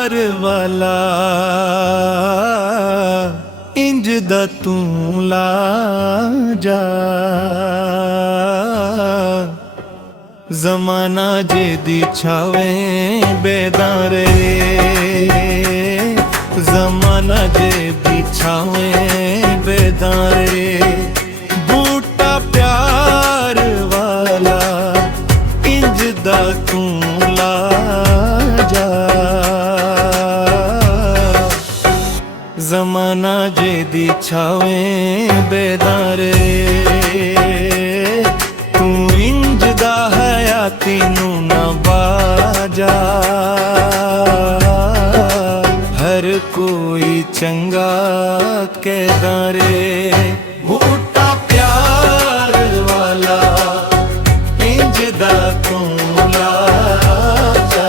प्यार वाला इंज दा तू ला जा। जमाना जे दी छावे बेदारे, जमाना जे दी छावे बेदारे। बूटा प्यार वाला इंज दा तू ला जा। जमाना जे दी छावे बेदारे, तू इंज दा हयाती नू ना बाजा। हर कोई चंगा कहदारे, बूटा प्यार वाला इंज दा तू ला जा।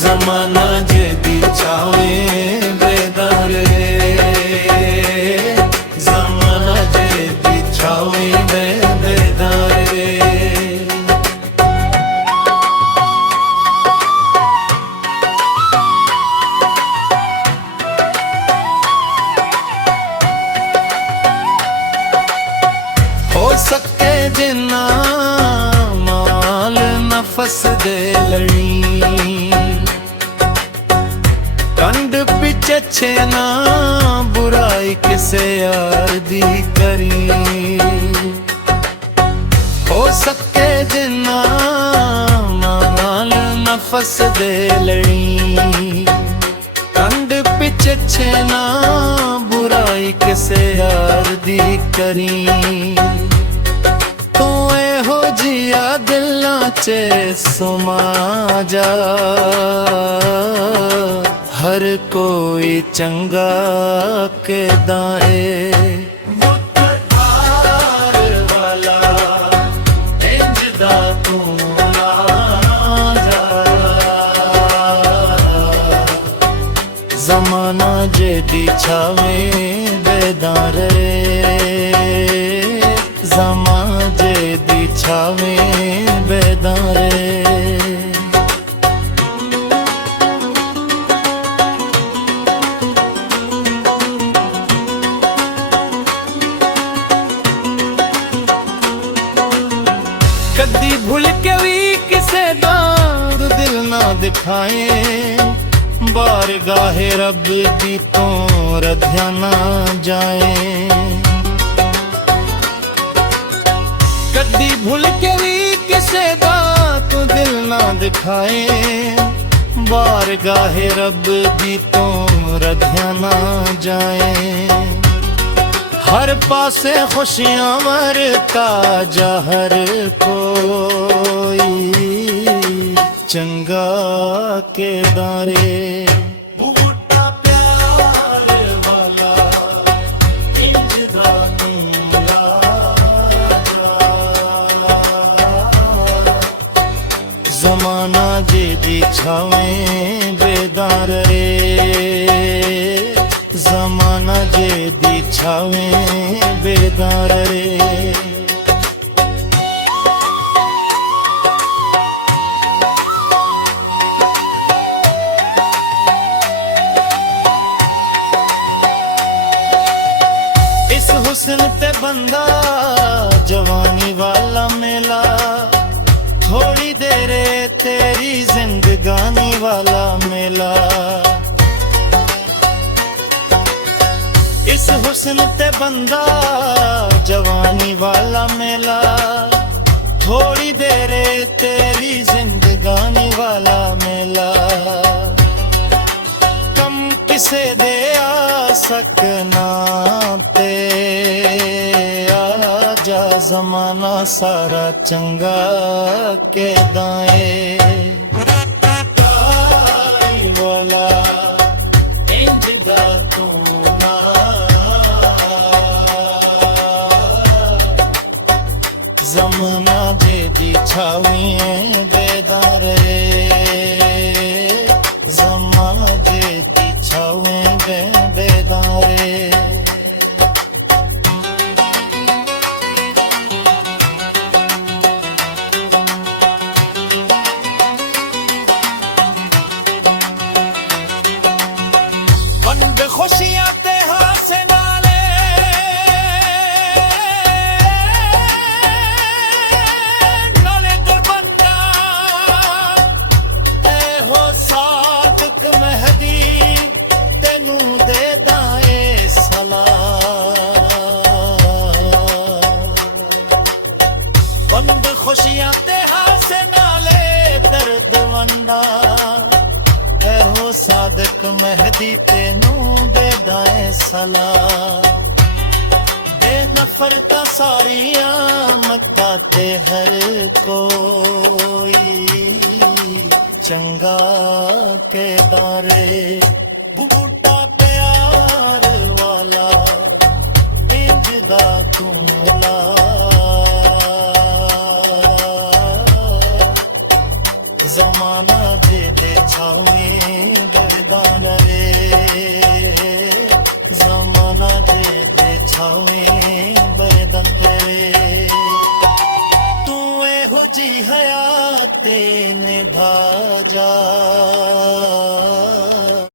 जमाना जे दी छावे बेदारे, जमाना जे दी छावे बेदारे। हो सके जिन्ना माल नफस दे लड़ी, कंड पिछे छेना बुराई किसे यार दी करी। हो सके जिन्ना माल नफस दे लड़ी, कंड पिछे छेना बुराई किसे यार दी करी। तू हो जिया दिलां च सुमा जा। हर कोई चंगा के दाए, प्यार वाला इंज दा तू ला जा। जमाना जे दी छावे बेदारे, जमाना जे दी छावे बेदारे। कदी भूल के भी किसे दाद दिल ना दिखाए, बारगाहे रब दी तो रध्या ना जाए। कदी भूल के भी किसे दाद दिल ना दिखाए, बारगाहे रब दी तो रध्या ना जाए। हर पासे खुशियां मरता जा हर कोई चंगा के दारे। बूटा प्यार वाला इंज दा तू ला जा। जमाना जे दी छावे बेदारे, जमाना जे दी छावे बेदारे। इस हुस्न ते बंदा जवानी वाला मेला, थोड़ी देर तेरी जिंदगानी वाला मेला। इस हुस्न ते बंदा जवानी वाला मेला, थोड़ी देर तेरी जिंदगानी वाला मेला। कम किसे दे आ सकना ते आ जा। जमाना सारा चंगा के दाए, वाला इंज दा तू जमाना जे दी छावे बेदारे, जमाना जे दी छावे बेदारे। ਸਾਦਕ ਮਹਿਦੀ ਤੈਨੂੰ ਦੇ ਦਾਏ ਸਲਾਮ ਦੇ ਨਫ਼ਰਤਾਂ ਸਾਰੀਆਂ ਮੱਥਾ ਤੇ ਹਰ ਕੋਈ ਚੰਗਾ ਕੇ ਦਾਰੇ ਬੂਟਾ ਪਿਆਰ ਵਾਲਾ ਇੰਜ ਦਾ ਤੂੰ ਲਾ ਜ਼ਮਾਨਾ ਜਿਹਦੇ ਛਾਵੇਂ ਬਰਦਾਨ ਰੇ ਜ਼ਮਾਨਾ ਜਿਹਦੇ ਛਾਵੇਂ ਬਰਦਾਨ ਰੇ ਤੂੰ ਇਹੋ ਜੀ ਹਯਾਤ ਨਿਭਾ ਜਾ